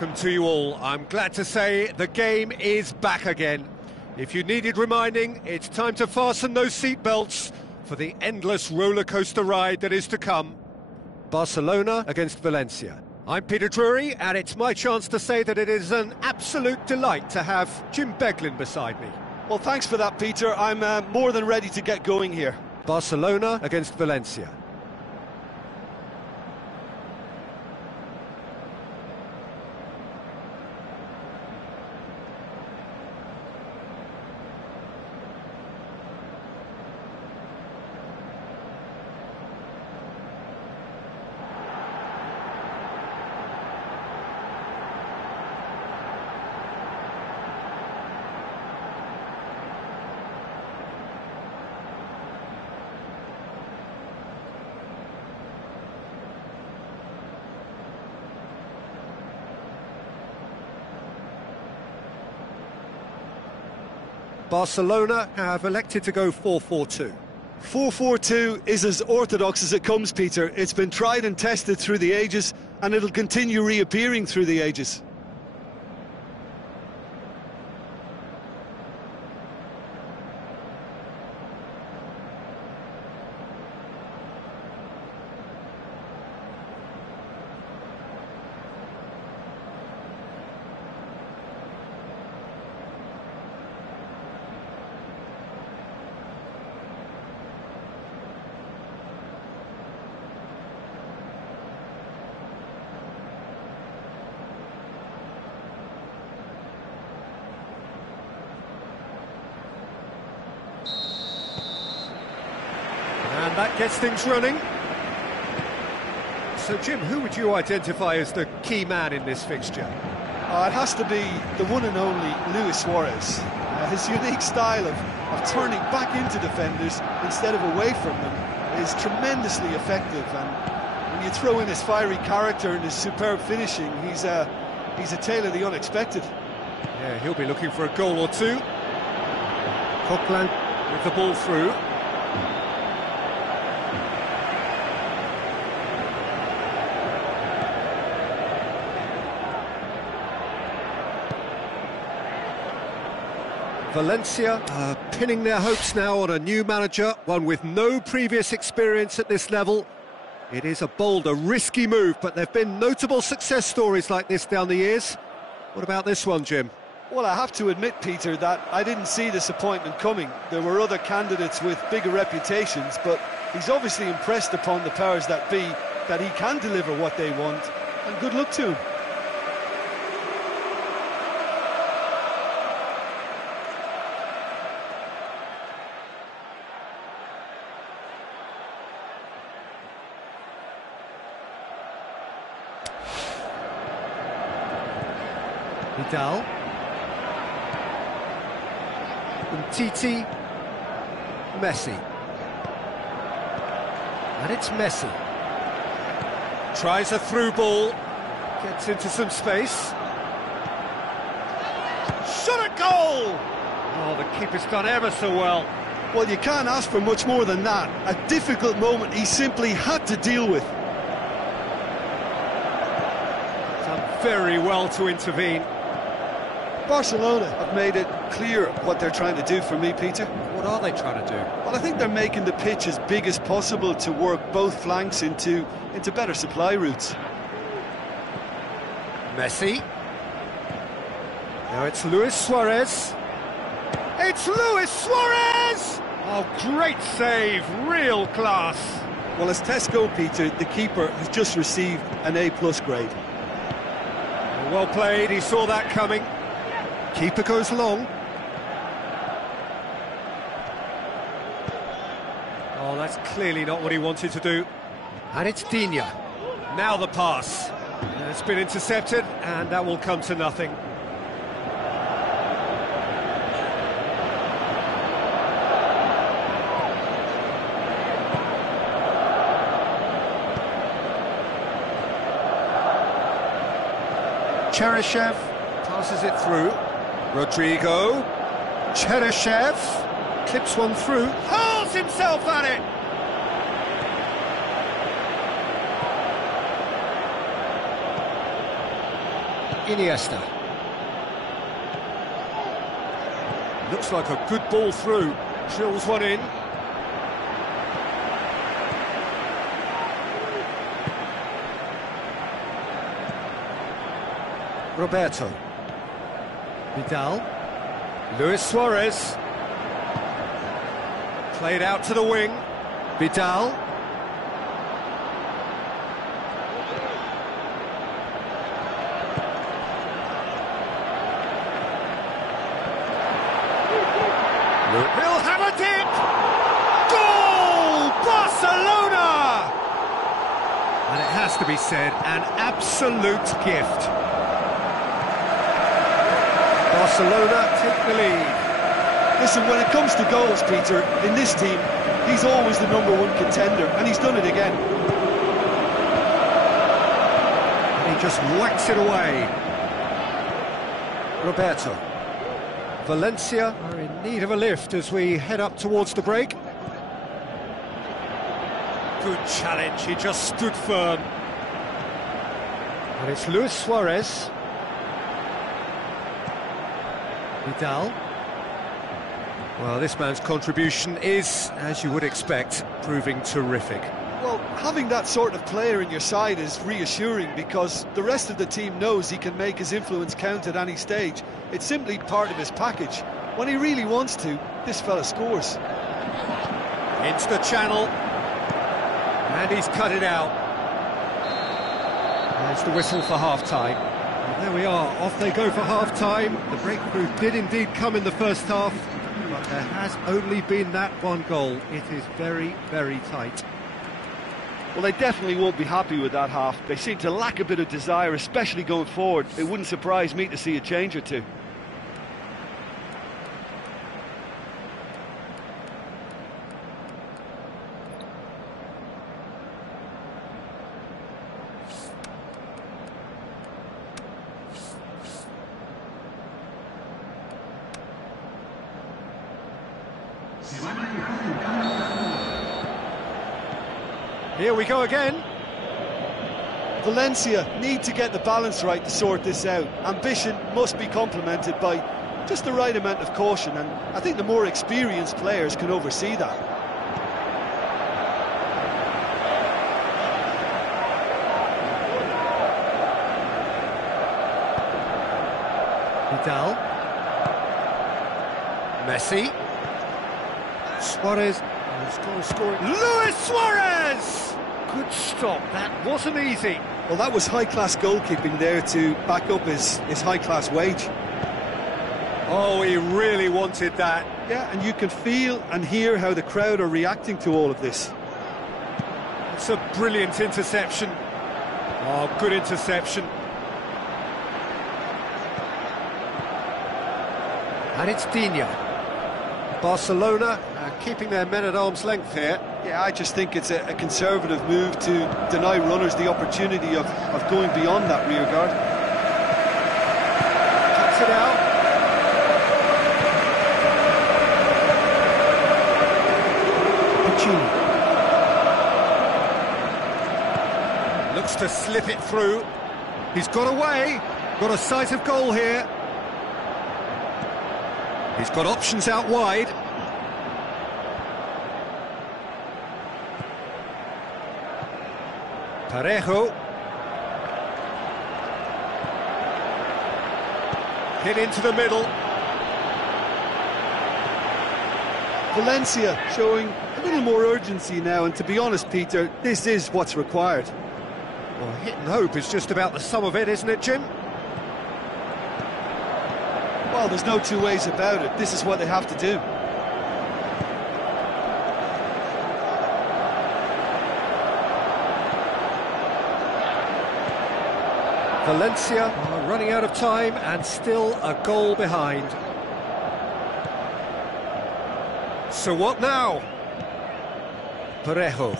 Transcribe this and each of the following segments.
welcome to you all. I'm glad to say the game is back again. If you needed reminding, it's time to fasten those seatbelts for the endless roller coaster ride that is to come. Barcelona against Valencia. I'm Peter Drury, and it's my chance to say that it is an absolute delight to have Jim Beglin beside me. Well, thanks for that, Peter. I'm more than ready to get going here. Barcelona against Valencia. Barcelona have elected to go 4-4-2. 4-4-2 is as orthodox as it comes, Peter. It's been tried and tested through the ages, and it'll continue reappearing through the ages. And that gets things running. So, Jim, who would you identify as the key man in this fixture? It has to be the one and only Luis Suarez. His unique style of turning back into defenders instead of away from them is tremendously effective. And when you throw in his fiery character and his superb finishing, he's a tale of the unexpected. Yeah, he'll be looking for a goal or two. Coquelin with the ball through. Valencia are pinning their hopes now on a new manager, one with no previous experience at this level. It is a bold, a risky move, but there have been notable success stories like this down the years. What about this one, Jim? Well, I have to admit, Peter, that I didn't see this appointment coming. There were other candidates with bigger reputations, but he's obviously impressed upon the powers that be that he can deliver what they want, and good luck to him. Vidal. Titi. Messi. And it's Messi. Tries a through ball. Gets into some space. Shot a goal! Oh, the keeper's done ever so well. Well, you can't ask for much more than that. A difficult moment he simply had to deal with. Done very well to intervene. Barcelona have made it clear what they're trying to do for me, Peter. What are they trying to do? Well, I think they're making the pitch as big as possible to work both flanks into better supply routes. Messi. Now it's Luis Suarez. It's Luis Suarez! Oh, great save, real class. Well, as tests go, Peter, the keeper has just received an A+ grade. Well played, he saw that coming. Keeper goes long. Oh, that's clearly not what he wanted to do. And it's Digne. Now the pass. It's been intercepted, and that will come to nothing. Cheryshev passes it through. Rodrigo. Cheryshev clips one through. Hurls himself at it! Iniesta. Looks like a good ball through. Drills one in. Roberto. Vidal. Luis Suarez. Played out to the wing. Vidal. He'll have a dip! Goal! Barcelona! And it has to be said, an absolute gift. Barcelona take the lead. Listen, when it comes to goals, Peter, in this team, he's always the #1 contender, and he's done it again. And he just whacks it away. Roberto. Valencia are in need of a lift as we head up towards the break. Good challenge, he just stood firm. And it's Luis Suarez. Vidal. Well, this man's contribution is, as you would expect, proving terrific. Well, having that sort of player in your side is reassuring because the rest of the team knows he can make his influence count at any stage. It's simply part of his package. When he really wants to, this fella scores. Into the channel. And he's cut it out. There's the whistle for half-time. And there we are, off they go for half-time. The breakthrough did indeed come in the first half, but there has only been that one goal. It is very, very tight. Well, they definitely won't be happy with that half. They seem to lack a bit of desire, especially going forward. It wouldn't surprise me to see a change or two. Here we go again. Valencia need to get the balance right to sort this out. Ambition must be complemented by just the right amount of caution, and I think the more experienced players can oversee that. Vidal. Messi. Suarez. Scoring. Luis Suarez! Good stop, that wasn't easy. Well, that was high-class goalkeeping there to back up his high-class wage. Oh, he really wanted that. Yeah, and you can feel and hear how the crowd are reacting to all of this. It's a brilliant interception. Oh, good interception. And it's Digne. Barcelona keeping their men at arm's length here. Yeah, I just think it's a conservative move to deny runners the opportunity of going beyond that rear guard. Cuts it out. Puccini. Looks to slip it through. He's got away. Got a sight of goal here. He's got options out wide. Parejo. Hit into the middle. Valencia showing a little more urgency now, and to be honest, Peter, this is what's required. Well, hit and hope is just about the sum of it, isn't it, Jim? Well, there's no two ways about it. This is what they have to do. Valencia are running out of time and still a goal behind. So what now? Parejo.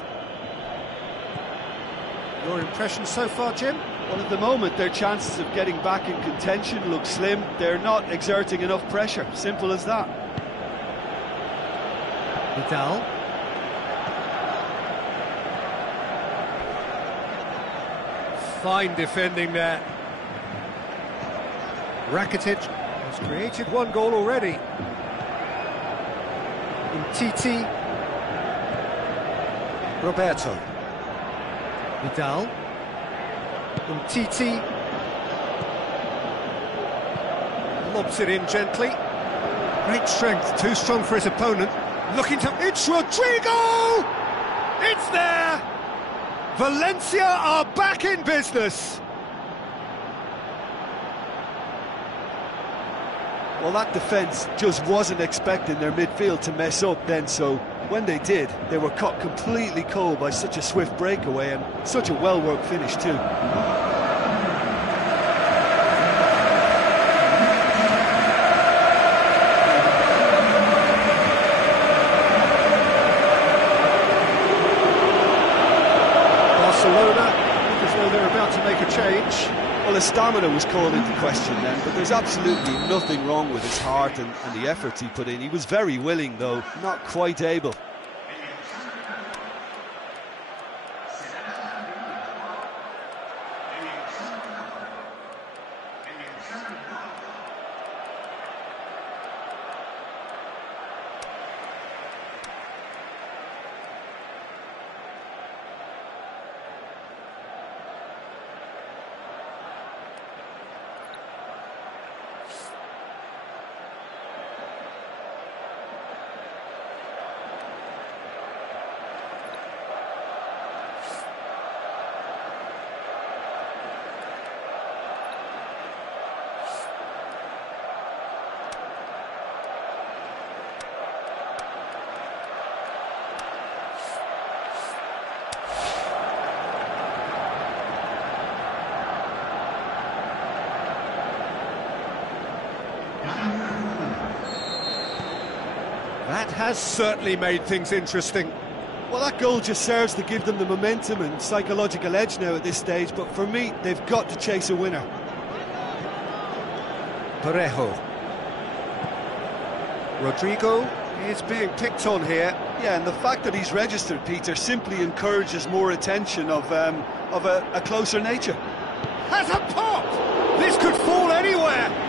Your impression so far, Jim? Well, at the moment, their chances of getting back in contention look slim. They're not exerting enough pressure. Simple as that. Vidal. Fine defending there. Rakitic has created one goal already. Titi. Roberto. Vidal. Titi. Lobs it in gently. Great strength, too strong for his opponent. Looking to... It's Rodrigo! It's there! Valencia are back in business! Well, that defence just wasn't expecting their midfield to mess up then, so when they did, they were caught completely cold by such a swift breakaway and such a well-worked finish too. Barcelona look as though they're about to make a change. Well, his stamina was called into question then, but there's absolutely nothing wrong with his heart and the efforts he put in. He was very willing, though, not quite able. That has certainly made things interesting. Well, that goal just serves to give them the momentum and psychological edge now at this stage, but for me, they've got to chase a winner. Parejo. Rodrigo is being picked on here. Yeah, and the fact that he's registered, Peter, simply encourages more attention of a closer nature. Has a pop! This could fall anywhere!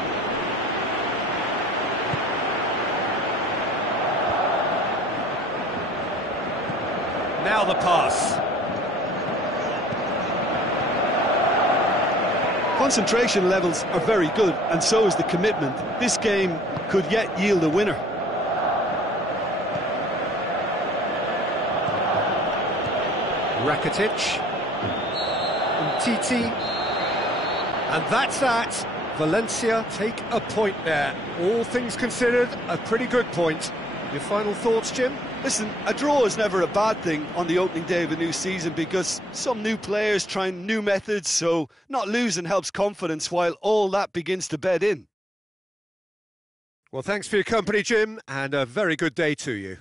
Now the pass. Concentration levels are very good, and so is the commitment. This game could yet yield a winner. Rakitic. Titi. And that's that. Valencia take a point there. All things considered, a pretty good point. Your final thoughts, Jim? Listen, a draw is never a bad thing on the opening day of a new season because some new players trying new methods, so not losing helps confidence while all that begins to bed in. Well, thanks for your company, Jim, and a very good day to you.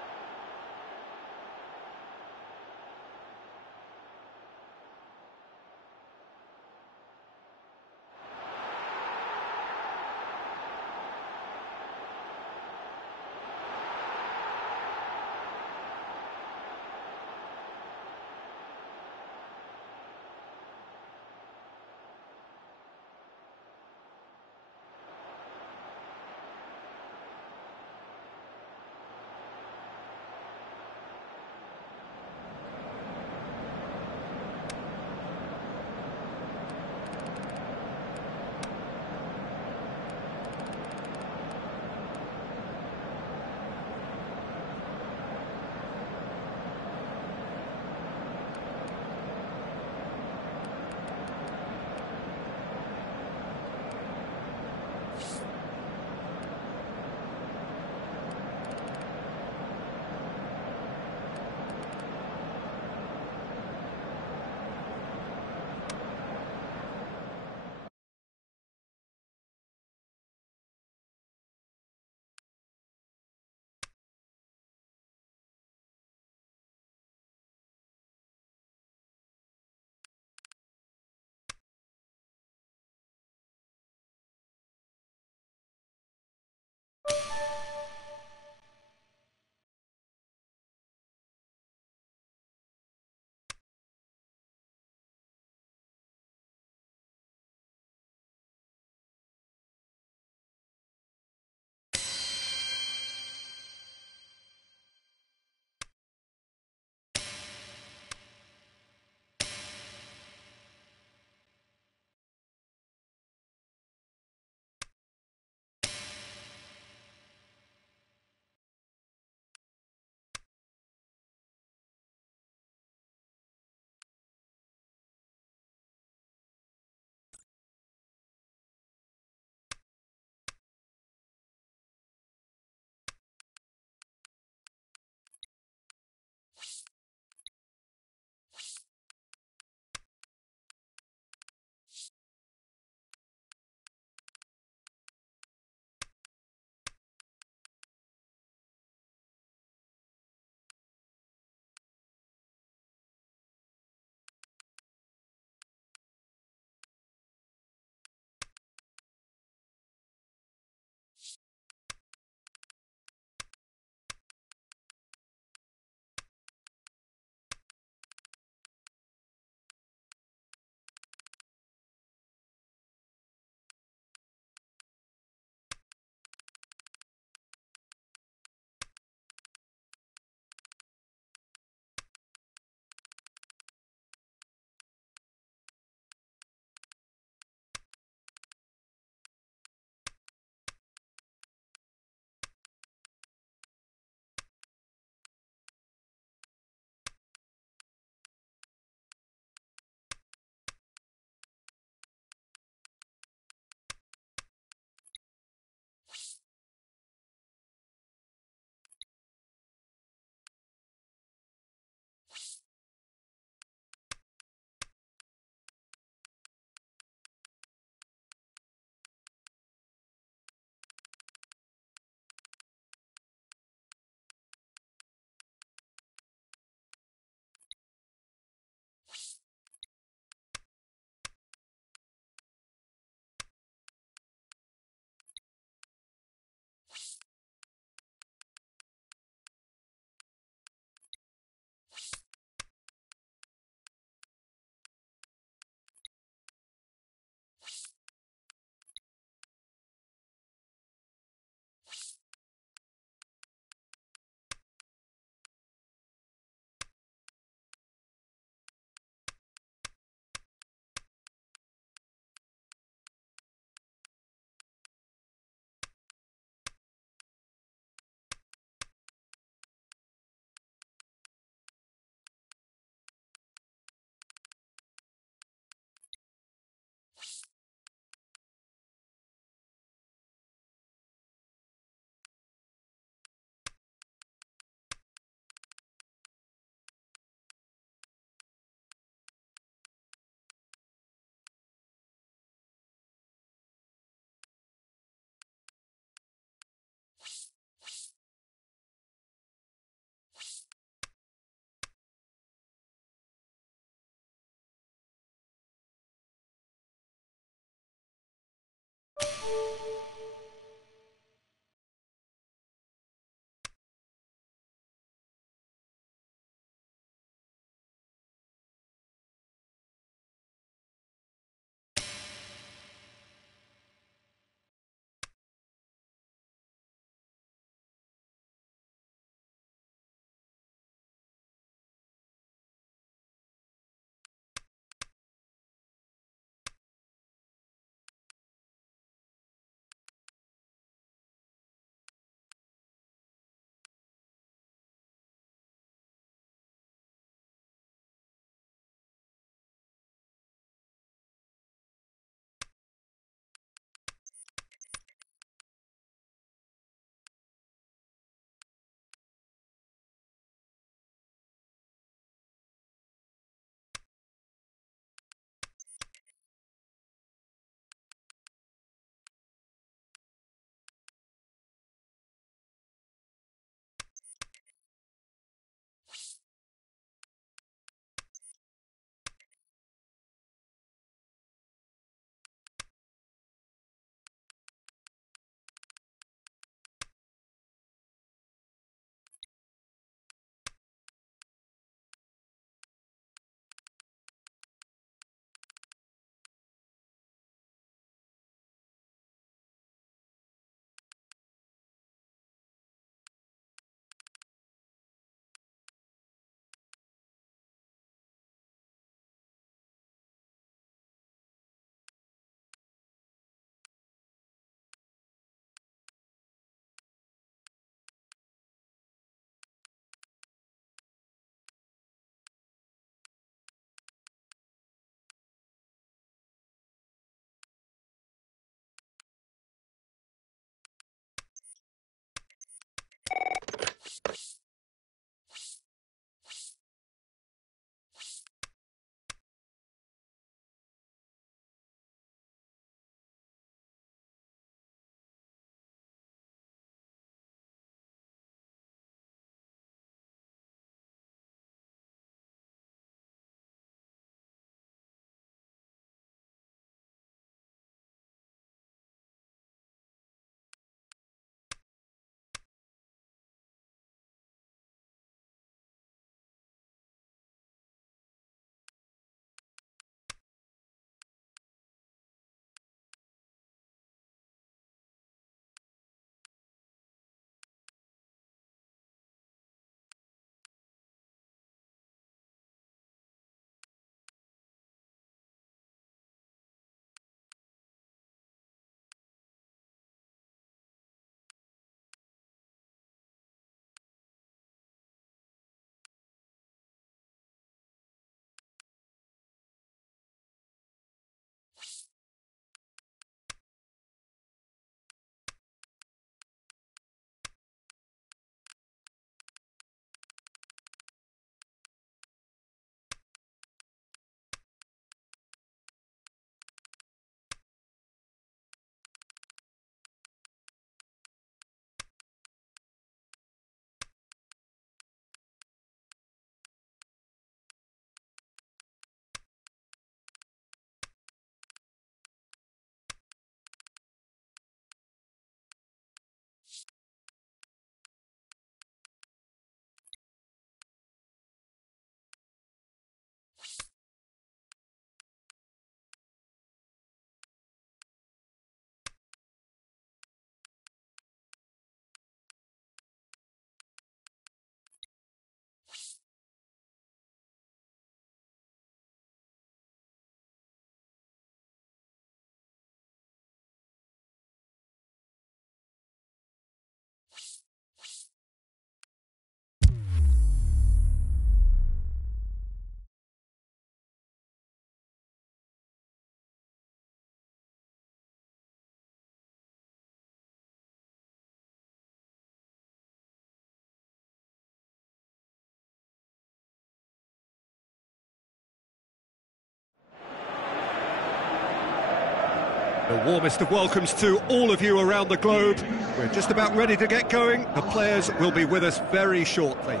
The warmest of welcomes to all of you around the globe. We're just about ready to get going. The players will be with us very shortly.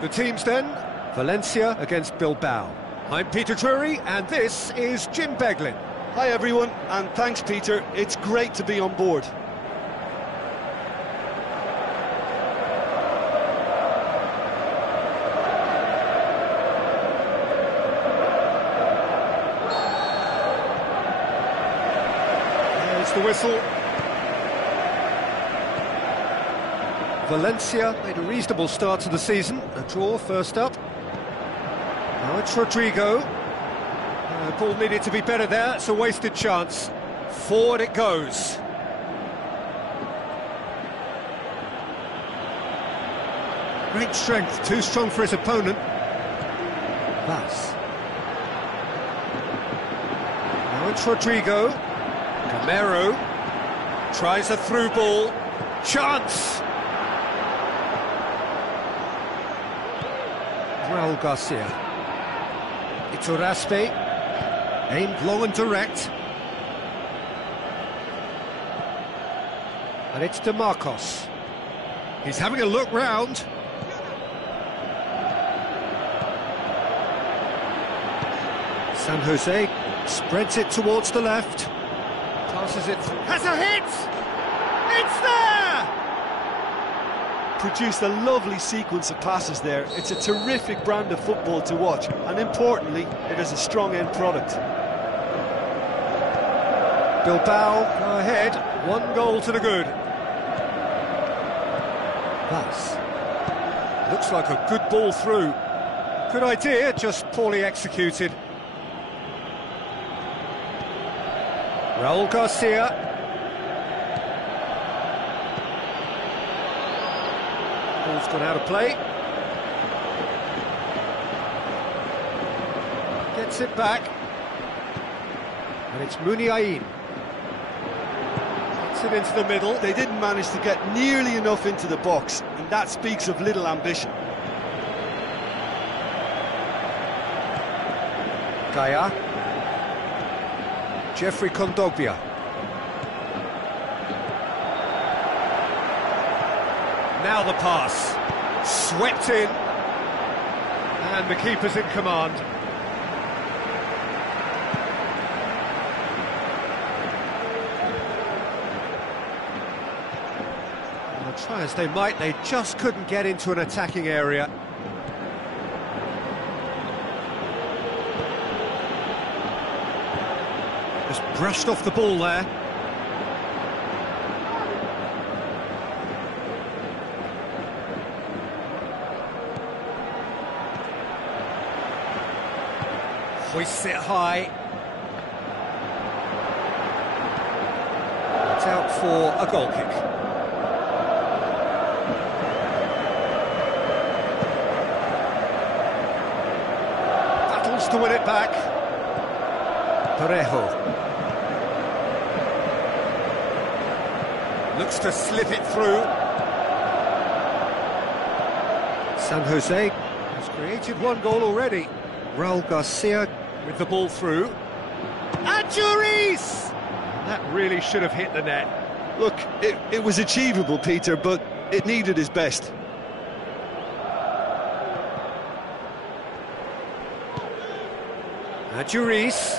The teams then, Valencia against Bilbao. I'm Peter Drury, and this is Jim Beglin. Hi everyone, and thanks Peter, it's great to be on board. There's the whistle. Valencia made a reasonable start to the season, a draw first up. Now it's Rodrigo. Ball needed to be better there, it's a wasted chance. Forward it goes. Great strength, too strong for his opponent. Pass. Now it's Rodrigo. Camero tries a through ball. Chance! Raul Garcia. Iturraspe, aimed long and direct. And it's DeMarcos. He's having a look round. San Jose spreads it towards the left. Passes it through. Has a hit! It's there! Produced a lovely sequence of passes there. It's a terrific brand of football to watch, and importantly, it is a strong end product. Bilbao go ahead, 1 goal to the good. Pass. Looks like a good ball through. Good idea, just poorly executed. Raul Garcia. Ball's gone out of play. Gets it back. And it's Muniain. Gets it into the middle. They didn't manage to get nearly enough into the box, and that speaks of little ambition. Gaia. Jeffrey Kondogbia. Now the pass. Swept in. And the keeper's in command. Well, try as they might, they just couldn't get into an attacking area. Just brushed off the ball there. Hoists it high. It's out for a goal kick. Battles to win it back. Parejo. Looks to slip it through. San Jose has created 1 goal already. Raul Garcia with the ball through. Adjuris! That really should have hit the net. Look, it was achievable, Peter, but it needed his best. Adjuris.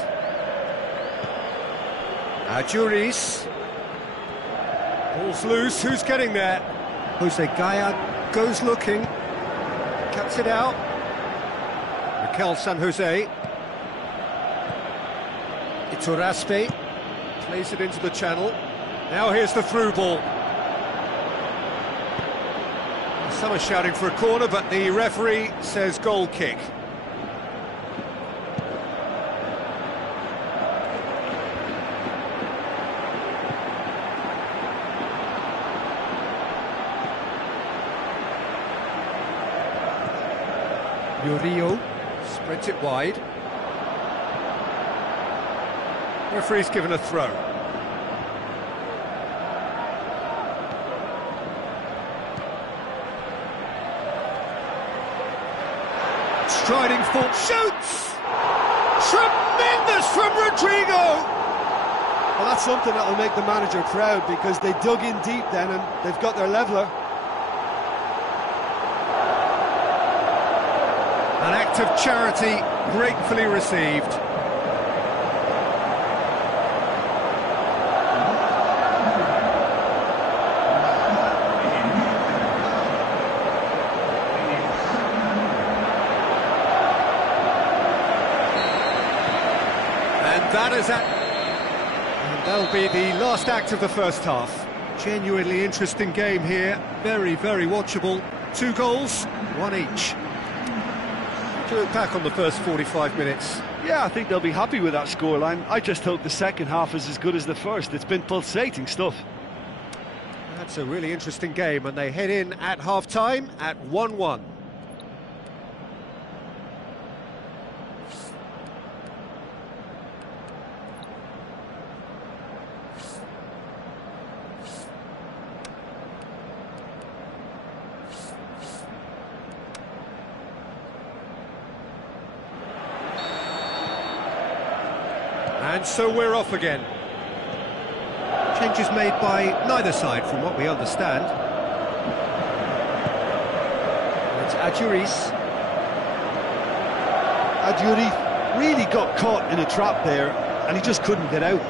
Adjuris. Ball's loose, who's getting there? Jose Gaia goes looking. Cuts it out. Mikel San Jose. Iturraspe plays it into the channel. Now here's the through ball. Some are shouting for a corner, but the referee says goal kick. Murillo spreads it wide. Referee's given a throw. Striding full, shoots! Tremendous from Rodrigo! Well, that's something that'll make the manager proud, because they dug in deep then and they've got their leveller. An act of charity gratefully received. that is that. And that'll be the last act of the first half. Genuinely interesting game here. Very, very watchable. 2 goals, 1 each. To look back on the first 45 minutes. Yeah, I think they'll be happy with that scoreline. I just hope the second half is as good as the first. It's been pulsating stuff. That's a really interesting game, and they head in at half-time at 1-1. And so we're off again. Changes made by neither side, from what we understand. It's Adjuris. Adjuri really got caught in a trap there, and he just couldn't get out.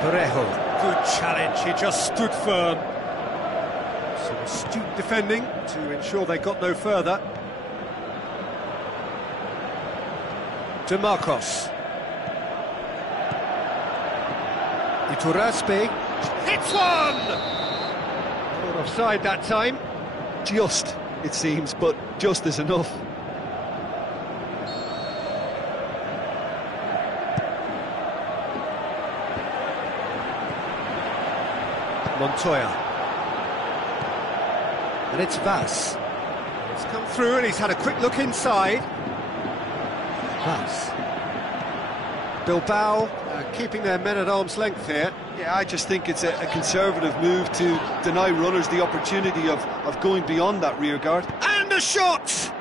Parejo, good challenge, he just stood firm. Some astute defending to ensure they got no further. De Marcos. Iturraspe hits one! Not offside that time. Just, it seems, but just is enough. Montoya. And it's Vaz. He's come through and he's had a quick look inside. Vaz. Bilbao keeping their men at arm's length here. Yeah, I just think it's a conservative move to deny runners the opportunity of going beyond that rear guard. And a shot!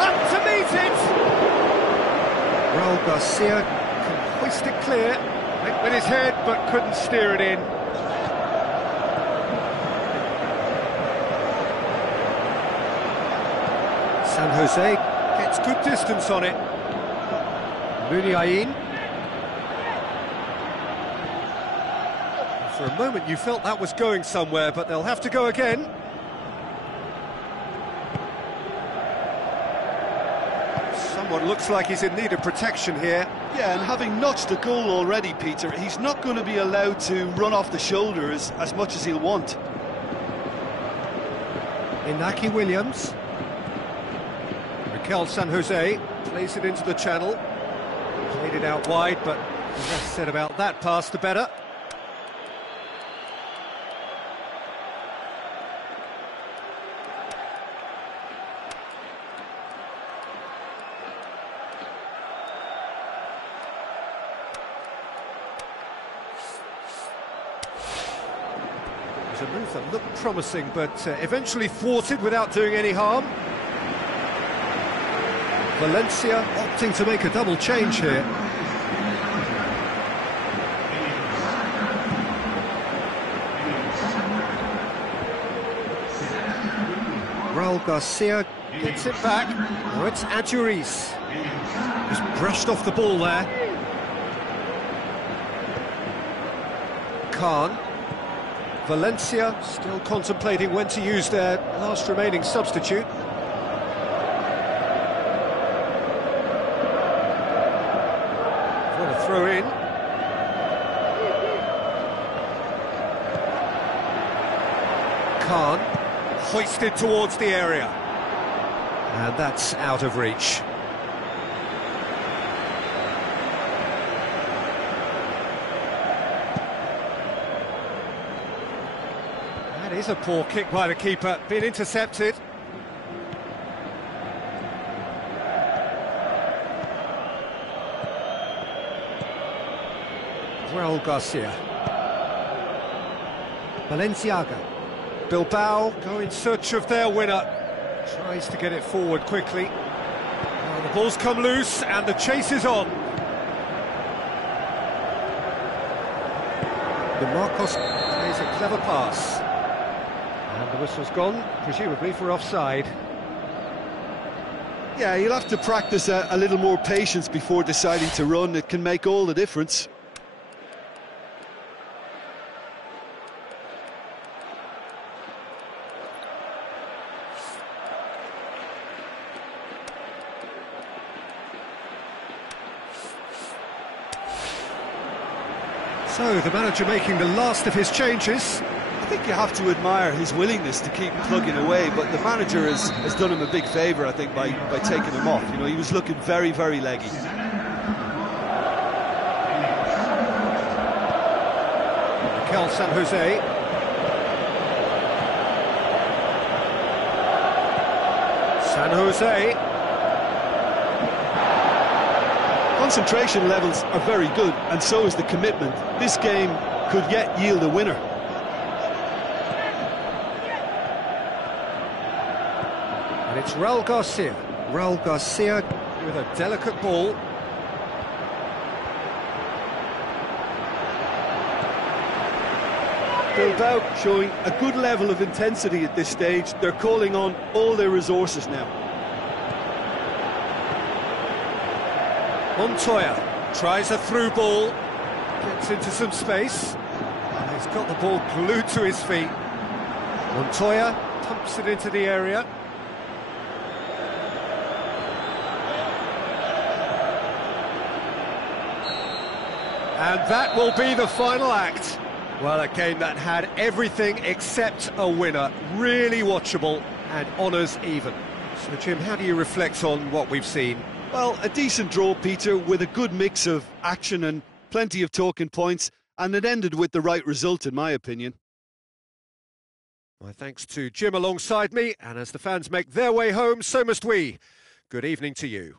Up to meet it! Raul Garcia can hoist it clear. Went with his head but couldn't steer it in. San Jose gets good distance on it. Muniain. For a moment you felt that was going somewhere, but they'll have to go again. Someone looks like he's in need of protection here. Yeah, and having notched a goal already, Peter, he's not going to be allowed to run off the shoulder as much as he'll want. Inaki Williams. Mikel San Jose plays it into the channel. Played it out wide, but the less said about that pass, the better. It was a move that looked promising, but eventually thwarted without doing any harm. Valencia opting to make a double change here. Raul Garcia gets it back. Now it's Adjuris. Just brushed off the ball there. Khan. Valencia still contemplating when to use their last remaining substitute. What a throw in. Khan hoisted towards the area. And that's out of reach. That is a poor kick by the keeper, been intercepted. Raul Garcia. Valenciaga. Bilbao go in search of their winner. Tries to get it forward quickly. Well, the ball's come loose and the chase is on. De Marcos plays a clever pass. And the whistle's gone, presumably for offside. Yeah, you'll have to practice a little more patience before deciding to run. It can make all the difference. So, the manager making the last of his changes. I think you have to admire his willingness to keep plugging away, but the manager has done him a big favour, I think, by taking him off. You know, he was looking very, very leggy. Mikel San Jose. San Jose. Concentration levels are very good, and so is the commitment. This game could yet yield a winner. And it's Raul Garcia. Raul Garcia with a delicate ball. Bilbao showing a good level of intensity at this stage. They're calling on all their resources now. Montoya tries a through ball, gets into some space, and he's got the ball glued to his feet. Montoya pumps it into the area. And that will be the final act. Well, a game that had everything except a winner. Really watchable and honours even. So, Jim, how do you reflect on what we've seen? Well, a decent draw, Peter, with a good mix of action and plenty of talking points, and it ended with the right result, in my opinion. My thanks to Jim alongside me, and as the fans make their way home, so must we. Good evening to you.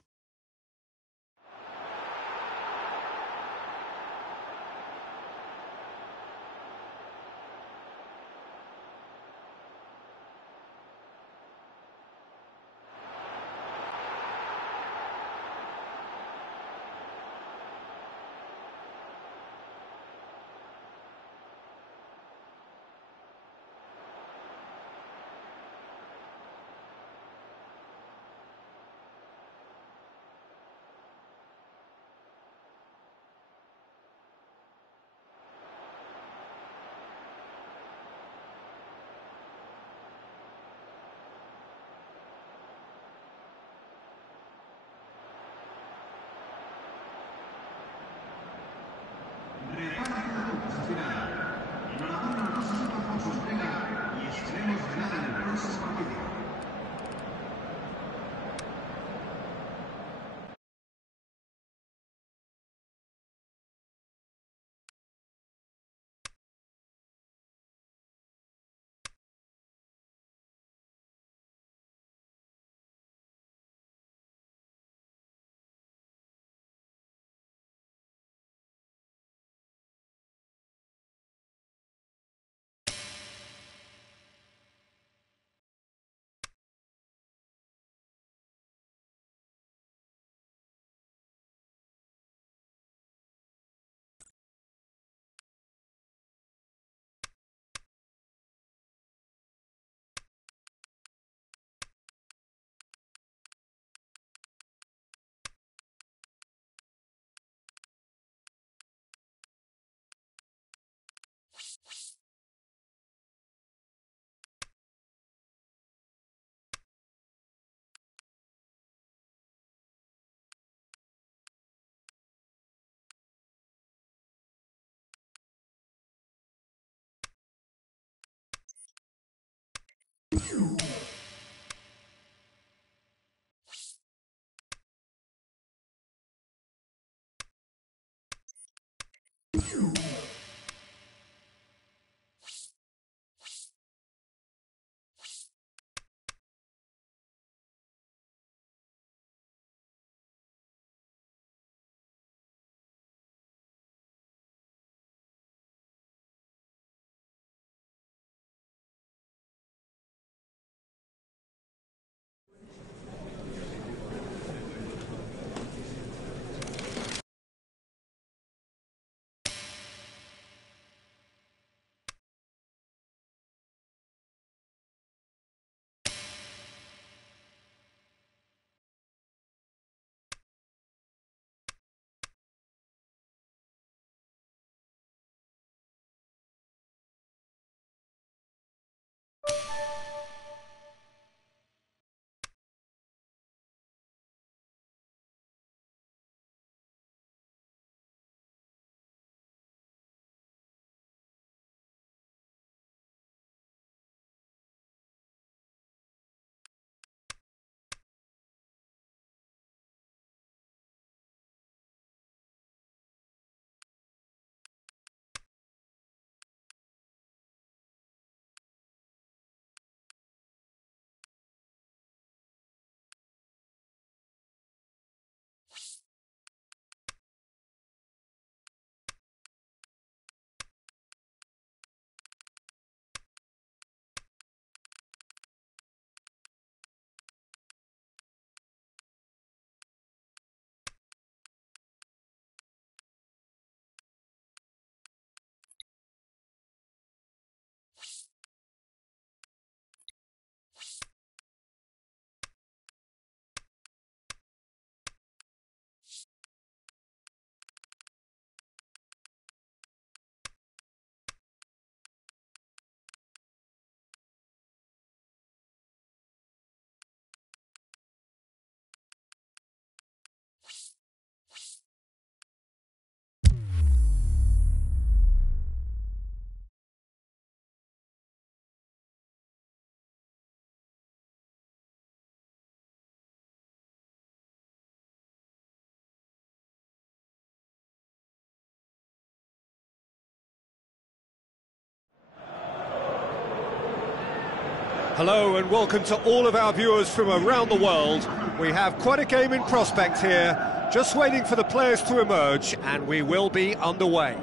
Hello and welcome to all of our viewers from around the world. We have quite a game in prospect here, just waiting for the players to emerge, and we will be underway.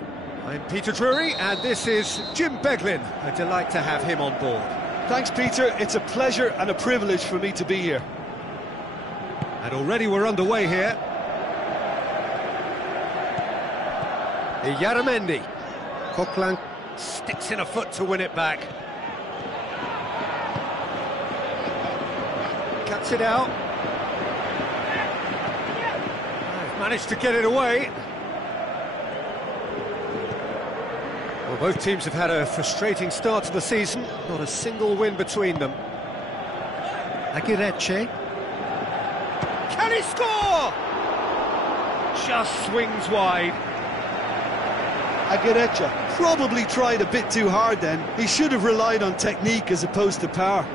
I'm Peter Drury, and this is Jim Beglin. A delight to have him on board. Thanks, Peter. It's a pleasure and a privilege for me to be here. And already we're underway here. Yaramendi. Coquelin sticks in a foot to win it back. Cuts it out. They've managed to get it away. Well, both teams have had a frustrating start to the season. Not a single win between them. Aguirre. Can he score? Just swings wide. Aguirre probably tried a bit too hard then. He should have relied on technique as opposed to power.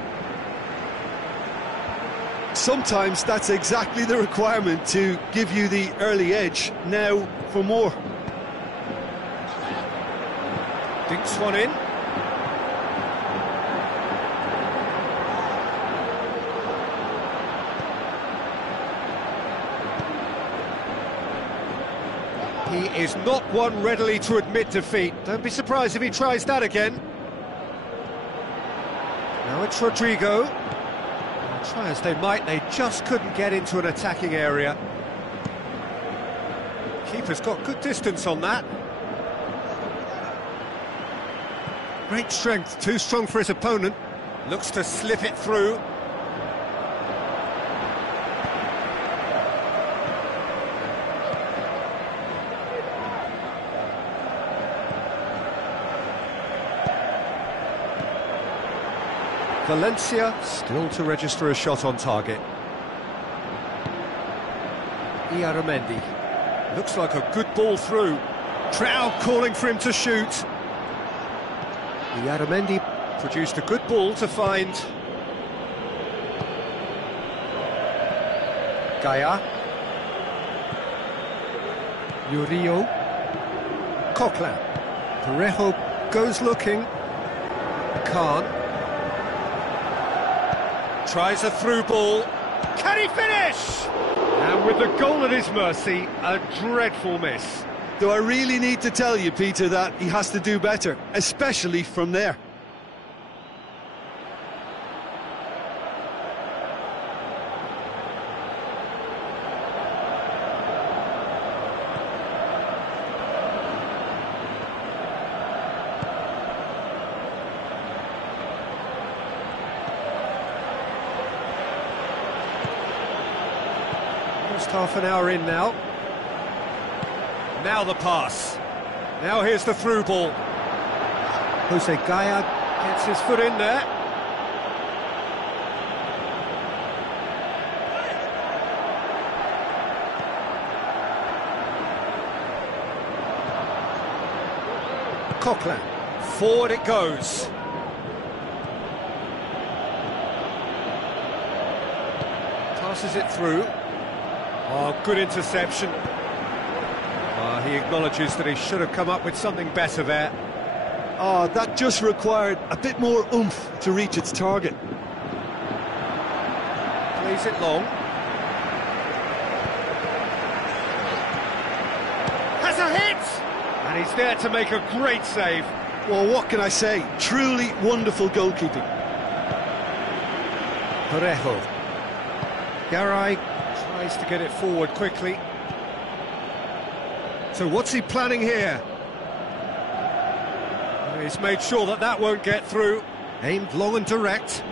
Sometimes that's exactly the requirement to give you the early edge. Now for more. Dinks one in. He is not one readily to admit defeat. Don't be surprised if he tries that again. Now it's Rodrigo. Try as they might, they just couldn't get into an attacking area. Keeper's got good distance on that. Great strength, too strong for his opponent. Looks to slip it through. Valencia still to register a shot on target. Yaramendi. Looks like a good ball through. Crowd calling for him to shoot. Yaramendi produced a good ball to find Gaia. Yurio. Coquelin. Parejo goes looking. Khan. Tries a through ball. Can he finish? And with the goal at his mercy, a dreadful miss. Do I really need to tell you, Peter, that he has to do better, especially from there? Just half an hour in now. Now the pass. Now here's the through ball. Jose Gaia gets his foot in there. Coquelin. Forward it goes. Passes it through. Oh, good interception. He acknowledges that he should have come up with something better there. Oh, that just required a bit more oomph to reach its target. Plays it long. Has a hit! And he's there to make a great save. Well, what can I say? Truly wonderful goalkeeping. Parejo. Garay tries to get it forward quickly. So what's he planning here? He's made sure that that won't get through. Aimed long and direct.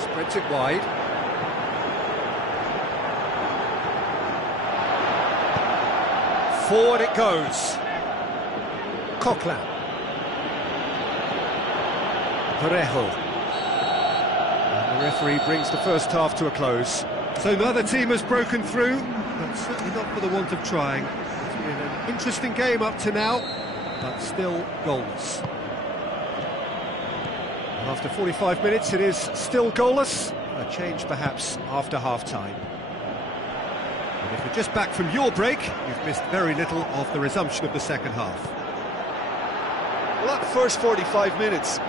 Spreads it wide. Forward it goes. Coquelin. Parejo. And the referee brings the first half to a close. So neither team has broken through, but certainly not for the want of trying. It's been an interesting game up to now, but still goalless. After 45 minutes, it is still goalless. A change perhaps after half-time. And if you're just back from your break, you've missed very little of the resumption of the second half. Well, that first 45 minutes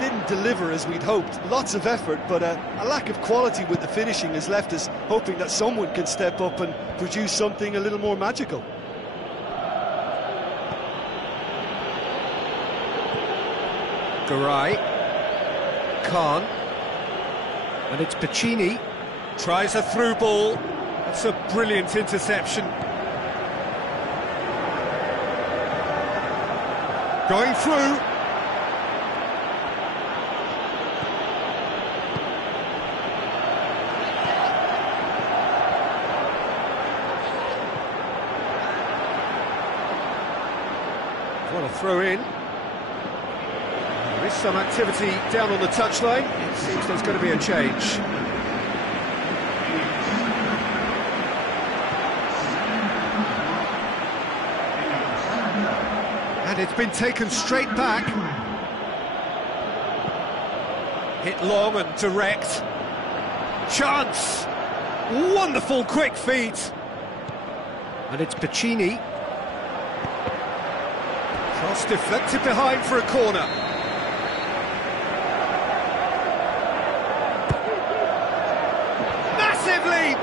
didn't deliver as we'd hoped. Lots of effort, but a lack of quality with the finishing has left us hoping that someone can step up and produce something a little more magical. Garay, Khan, and it's Piccini. Tries a through ball. That's a brilliant interception. Going through. What a throw in. There is some activity down on the touchline. It seems there's going to be a change. And it's been taken straight back. Hit long and direct. Chance! Wonderful quick feet. And it's Piccini. Cross deflected behind for a corner. Massive leap!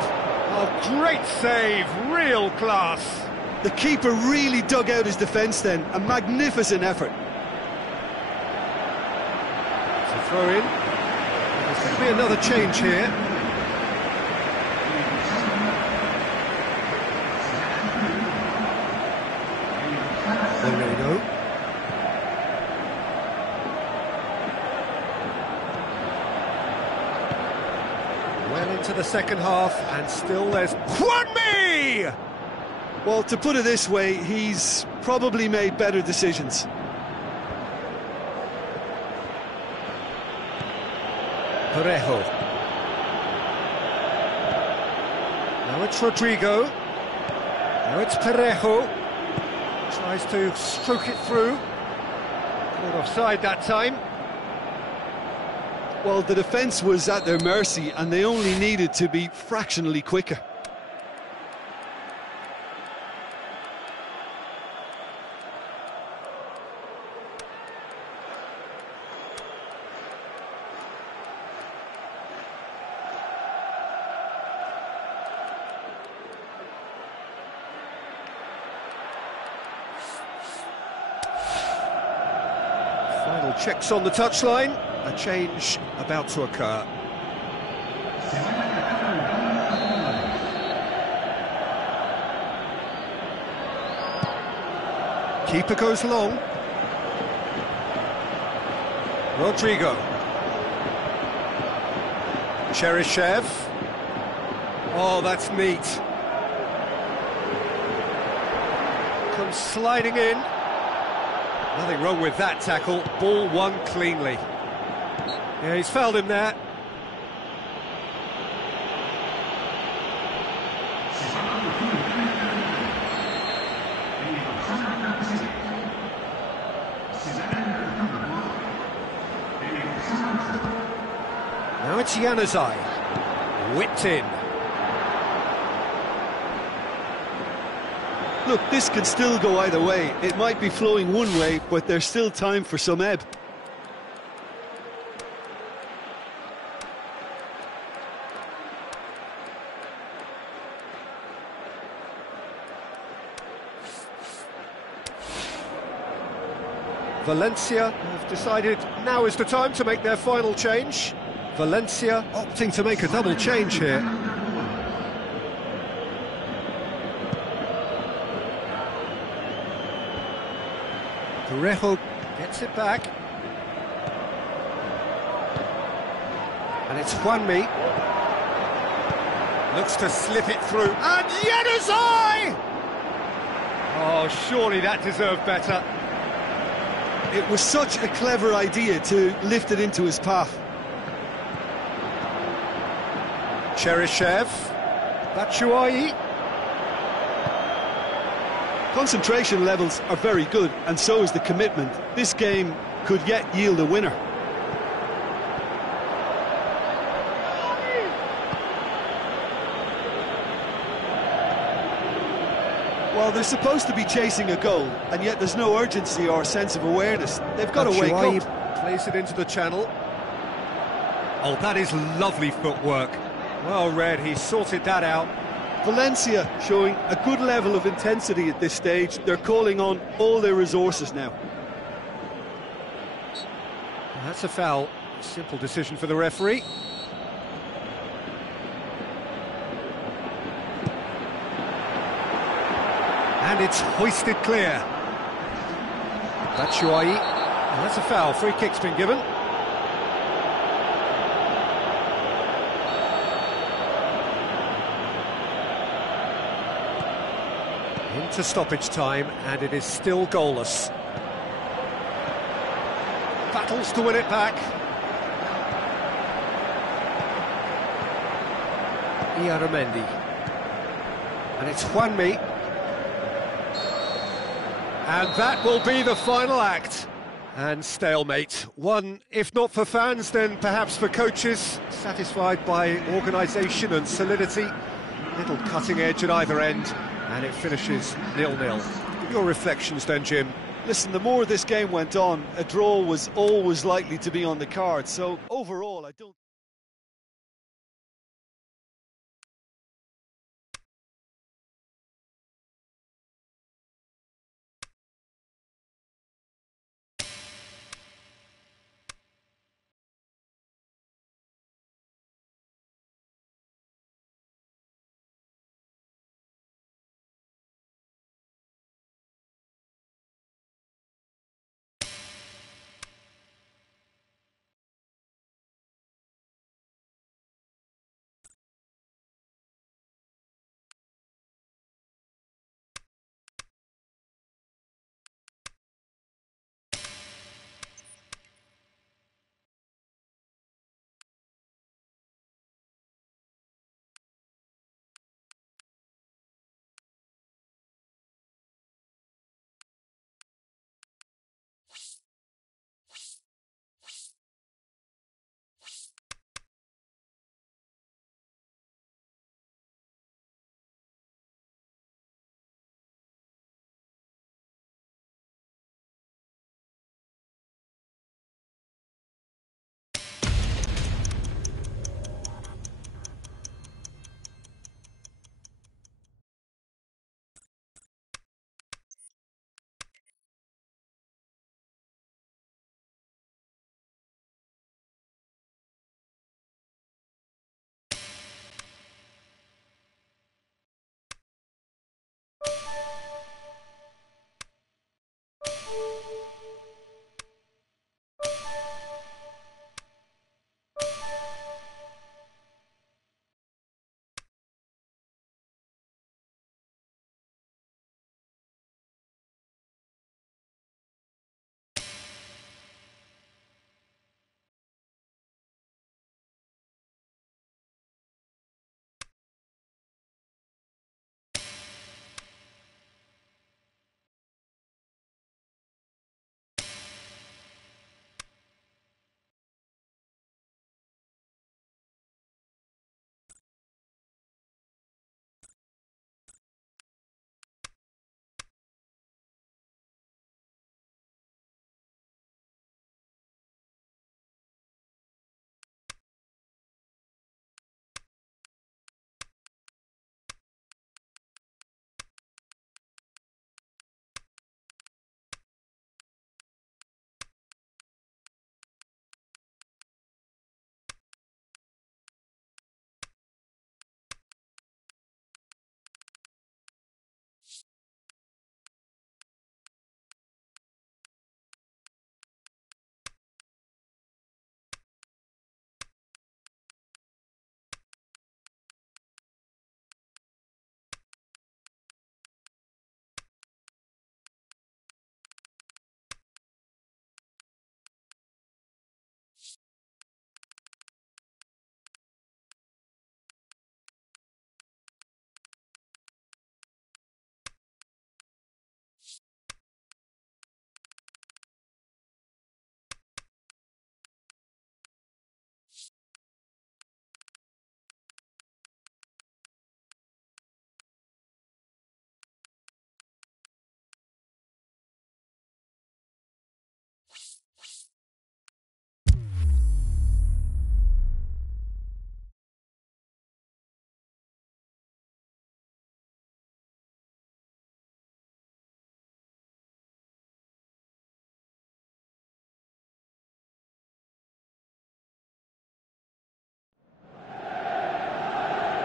Oh, great save, real class. The keeper really dug out his defence then, a magnificent effort. It's a throw in. There's going to be another change here. Moreno. Well into the second half, and still there's Kwanmi! Well, to put it this way, he's probably made better decisions. Parejo. Now it's Rodrigo. Now it's Parejo. Tries to stroke it through. Caught offside that time. Well, the defence was at their mercy and they only needed to be fractionally quicker. Final checks on the touchline. A change about to occur. Keeper goes long. Rodrigo. Cheryshev. Oh, that's neat. Comes sliding in. Nothing wrong with that tackle. Ball won cleanly. Yeah, he's fouled him there. Now it's Januzaj. Whipped in. Look, this can still go either way. It might be flowing one way, but there's still time for some ebb. Valencia have decided now is the time to make their final change. Valencia opting to make a double change here. Parejo gets it back. And it's Kwanmi. Looks to slip it through. And Januzaj! Oh, surely that deserved better. It was such a clever idea to lift it into his path. Cheryshev. Batshuayi. Concentration levels are very good, and so is the commitment. This game could yet yield a winner. Well, they're supposed to be chasing a goal, and yet there's no urgency or sense of awareness. They've got to wake up. Plays it into the channel. Oh, that is lovely footwork. Well read, he sorted that out. Valencia showing a good level of intensity at this stage. They're calling on all their resources now. That's a foul. Simple decision for the referee. And it's hoisted clear. Batshuayi. And that's a foul. Free kick's been given. Into stoppage time, and it is still goalless. Battles to win it back. Iaramendi. And it's Juanmi. And that will be the final act. And stalemate. One, if not for fans, then perhaps for coaches, satisfied by organisation and solidity. Little cutting edge at either end, and it finishes 0-0. Your reflections then, Jim? Listen, the more this game went on, a draw was always likely to be on the card. So overall, I don't...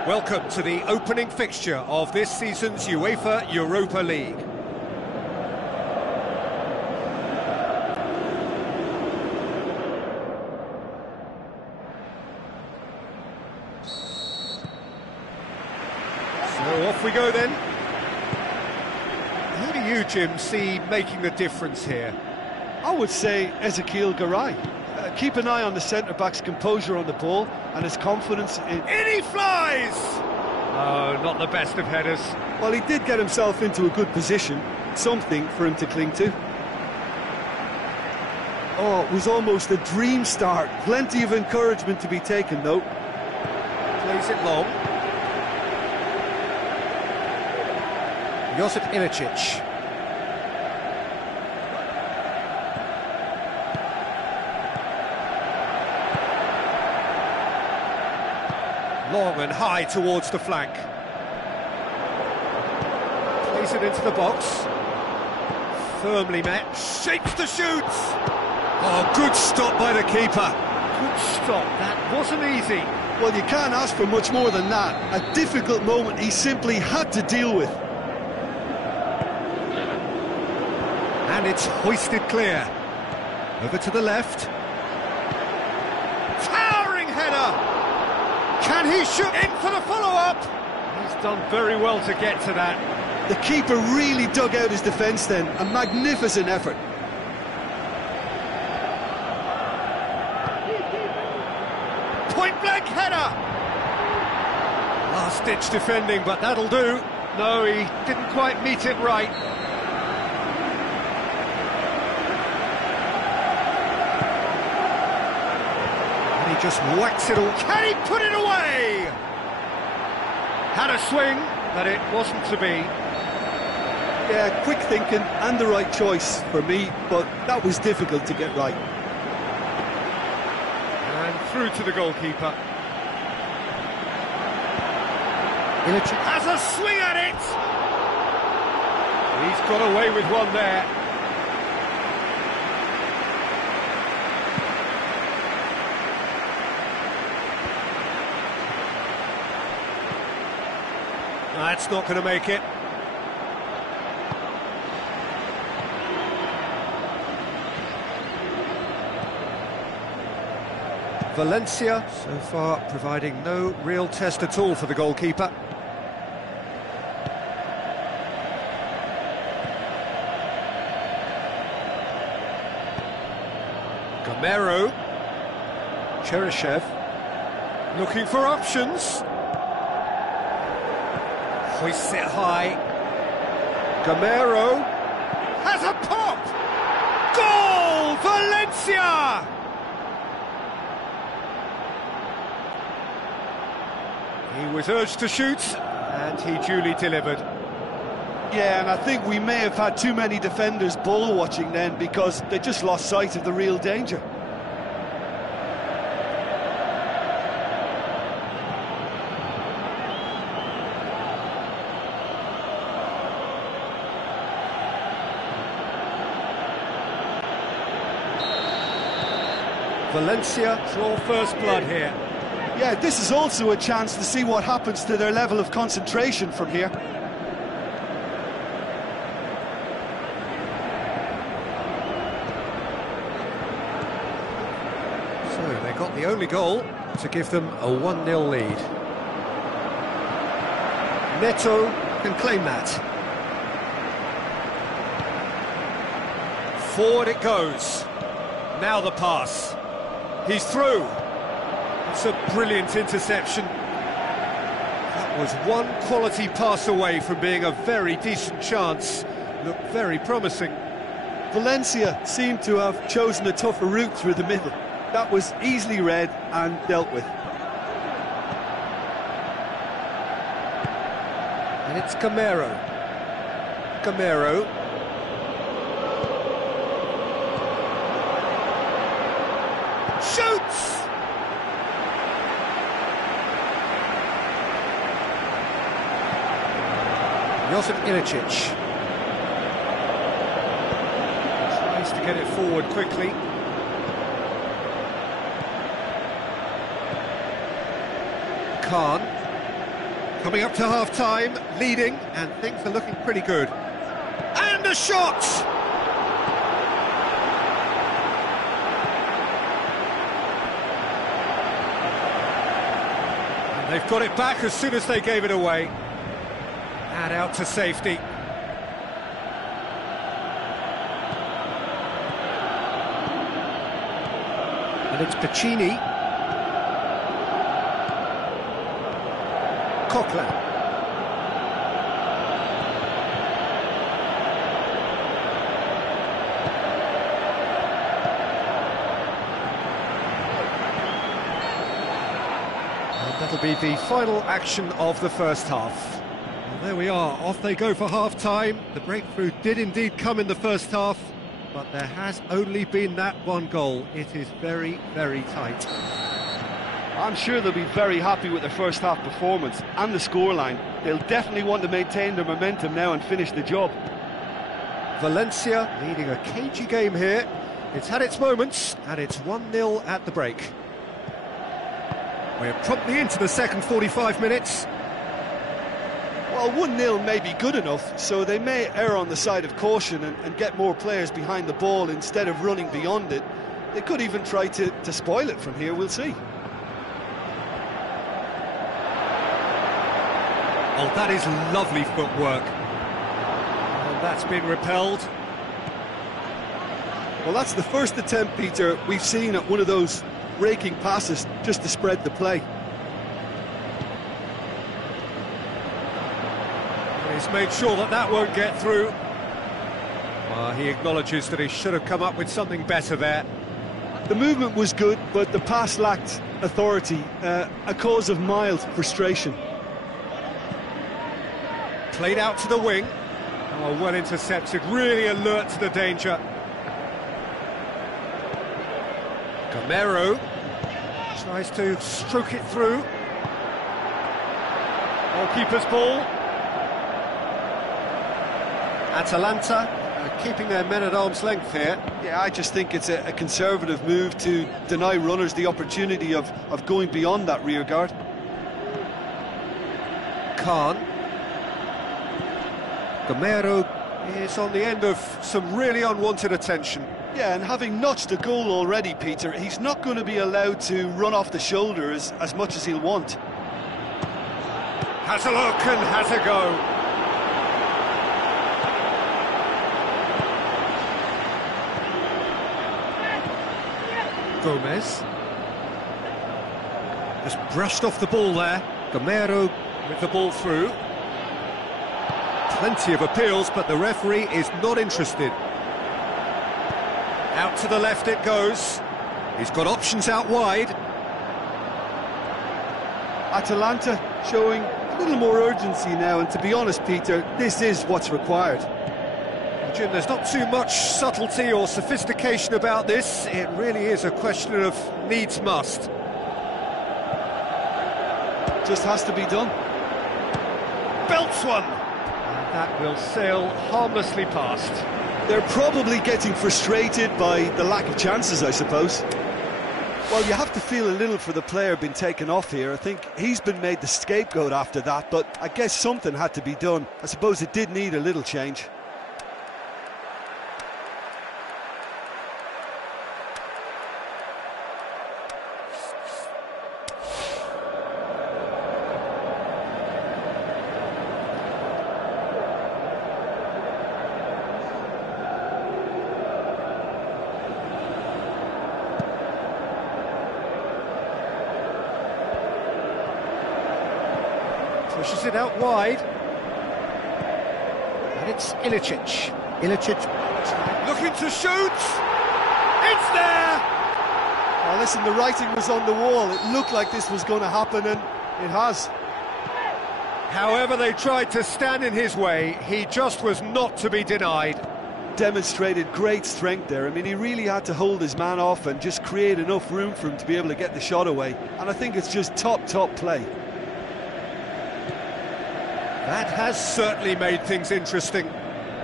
Welcome to the opening fixture of this season's UEFA Europa League. So off we go then. Who do you, Jim, see making the difference here? I would say Ezekiel Garay. Keep an eye on the centre-back's composure on the ball and his confidence in... In he flies! Oh, not the best of headers. Well, he did get himself into a good position, something for him to cling to. Oh, it was almost a dream start. Plenty of encouragement to be taken, though. Plays it long. Josip Ilicic. Long and high towards the flank. Plays it into the box. Firmly met. Shapes to shoot. Oh, good stop by the keeper. Good stop. That wasn't easy. Well, you can't ask for much more than that. A difficult moment he simply had to deal with. And it's hoisted clear. Over to the left. Towering header! Can he shoot in for the follow-up? He's done very well to get to that. The keeper really dug out his defence then. A magnificent effort. Point-blank header! Last-ditch defending, but that'll do. No, he didn't quite meet it right. He just whacks it all. Can he put it away? Had a swing, but it wasn't to be. Yeah, quick thinking and the right choice for me, but that was difficult to get right. And through to the goalkeeper. Ilicic has a swing at it. He's got away with one there. That's not going to make it. Valencia, so far, providing no real test at all for the goalkeeper. Gamero. Cheryshev. Looking for options. Hoists it high. Gamero has a pop! Goal! Valencia! He was urged to shoot, and he duly delivered. Yeah, and I think we may have had too many defenders ball watching then because they just lost sight of the real danger. Valencia draw first blood here. Yeah, this is also a chance to see what happens to their level of concentration from here. So they got the only goal to give them a 1-0 lead. Neto can claim that. Forward it goes. Now the pass. He's through. It's a brilliant interception. That was one quality pass away from being a very decent chance. Looked very promising. Valencia seemed to have chosen a tougher route through the middle. That was easily read and dealt with. And it's Gamero. Gamero. Shoots! Josip Ilicic tries to get it forward quickly. Khan. Coming up to half-time, leading, and things are looking pretty good. And a shot! And they've got it back as soon as they gave it away. And out to safety. And it's Piccini. Coquelin. And that'll be the final action of the first half. Well, there we are, off they go for half-time. The breakthrough did indeed come in the first half, but there has only been that one goal. It is very, very tight. I'm sure they'll be very happy with their first half performance and the scoreline. They'll definitely want to maintain their momentum now and finish the job. Valencia leading a cagey game here. It's had its moments, and it's 1-0 at the break. We're promptly into the second 45 minutes. Well, 1-0 may be good enough, so they may err on the side of caution and get more players behind the ball instead of running beyond it. They could even try to spoil it from here, we'll see. Oh, that is lovely footwork. And that's been repelled. Well, that's the first attempt, Peter, we've seen at one of those raking passes just to spread the play. He's made sure that that won't get through. He acknowledges that he should have come up with something better there. The movement was good, but the pass lacked authority, a cause of mild frustration. Played out to the wing. Oh, well intercepted, really alert to the danger. Gamero tries to stroke it through. Goalkeeper's ball. Atalanta keeping their men at arm's length here. Yeah, I just think it's a conservative move to deny runners the opportunity of going beyond that rear guard. Khan. Gamero is on the end of some really unwanted attention. Yeah, and having notched a goal already, Peter, he's not going to be allowed to run off the shoulder as much as he'll want. Has a look and has a go. Gomez. Just brushed off the ball there. Gamero with the ball through. Plenty of appeals, but the referee is not interested. Out to the left it goes. He's got options out wide. Atalanta showing a little more urgency now, and to be honest, Peter, this is what's required. Jim, there's not too much subtlety or sophistication about this. It really is a question of needs must. Just has to be done. Belts one! And that will sail harmlessly past. They're probably getting frustrated by the lack of chances, I suppose. Well, you have to feel a little for the player being taken off here. I think he's been made the scapegoat after that, but I guess something had to be done. I suppose it did need a little change. Pushes it out wide. And it's Ilicic. Ilicic looking to shoot. It's there! Well, listen, the writing was on the wall. It looked like this was going to happen, and it has. However they tried to stand in his way, he just was not to be denied. Demonstrated great strength there. I mean, he really had to hold his man off and just create enough room for him to be able to get the shot away. And I think it's just top play. That has certainly made things interesting.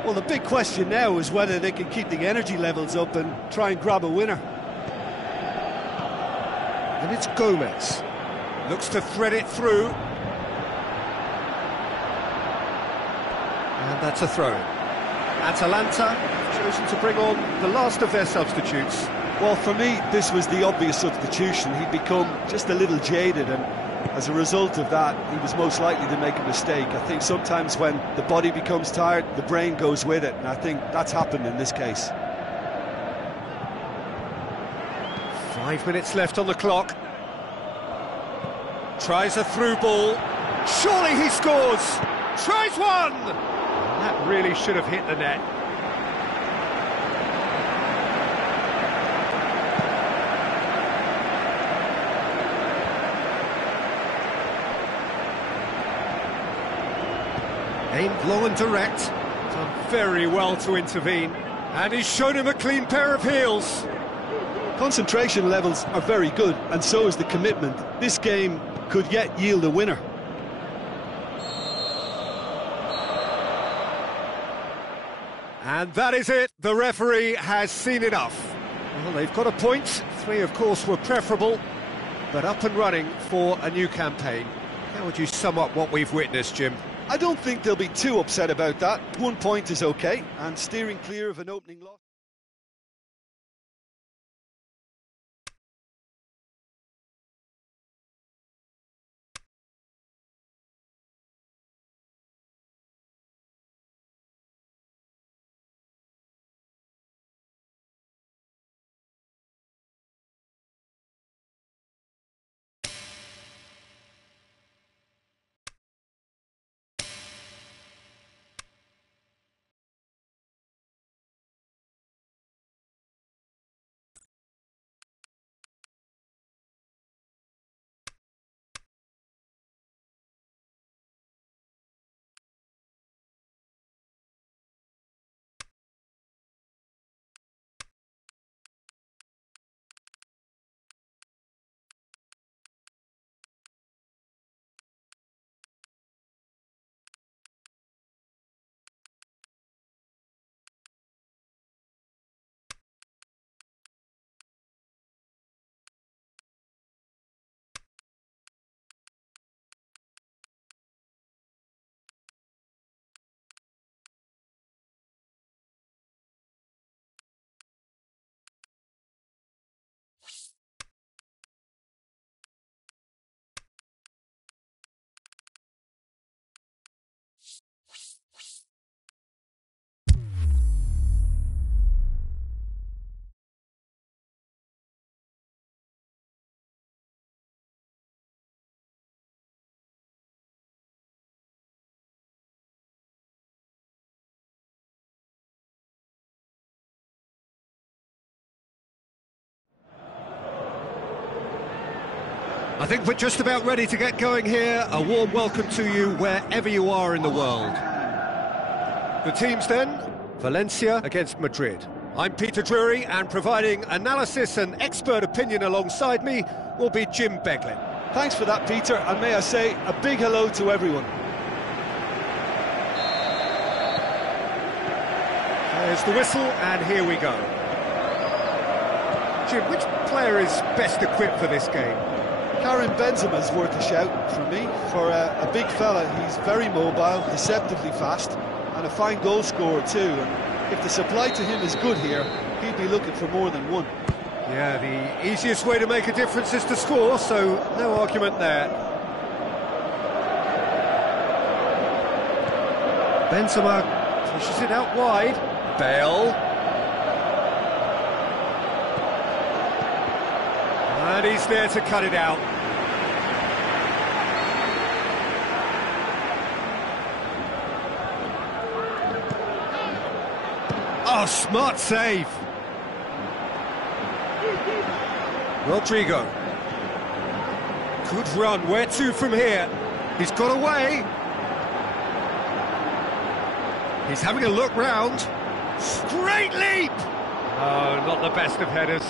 Well, the big question now is whether they can keep the energy levels up and try and grab a winner. And it's Gomez. Looks to thread it through. And that's a throw-in. Atalanta have chosen to bring on the last of their substitutes. Well, for me, this was the obvious substitution. He'd become just a little jaded, and as a result of that, he was most likely to make a mistake. I think sometimes when the body becomes tired, the brain goes with it, and I think that's happened in this case. 5 minutes left on the clock. Tries a through ball. Surely he scores! Tries one! That really should have hit the net. Aimed low and direct. Done very well to intervene. And he's shown him a clean pair of heels. Concentration levels are very good, and so is the commitment. This game could yet yield a winner. And that is it. The referee has seen enough. Well, they've got a point. 3, of course, were preferable, but up and running for a new campaign. How would you sum up what we've witnessed, Jim? I don't think they'll be too upset about that. 1 point is okay, and steering clear of an opening loss. I think we're just about ready to get going here. A warm welcome to you wherever you are in the world. The teams then, Valencia against Madrid. I'm Peter Drury, and providing analysis and expert opinion alongside me will be Jim Beglin. Thanks for that, Peter, and may I say a big hello to everyone. There's the whistle, and here we go. Jim, which player is best equipped for this game? Karim Benzema's worth a shout from me. For a big fella, he's very mobile, deceptively fast, and a fine goal scorer too. And if the supply to him is good here, he'd be looking for more than one. Yeah, the easiest way to make a difference is to score, so no argument there. Benzema pushes it out wide. Bale. And he's there to cut it out. Oh, smart save. Rodrigo. Good run. Where to from here? He's got away. He's having a look round. Straight leap! Oh, not the best of headers.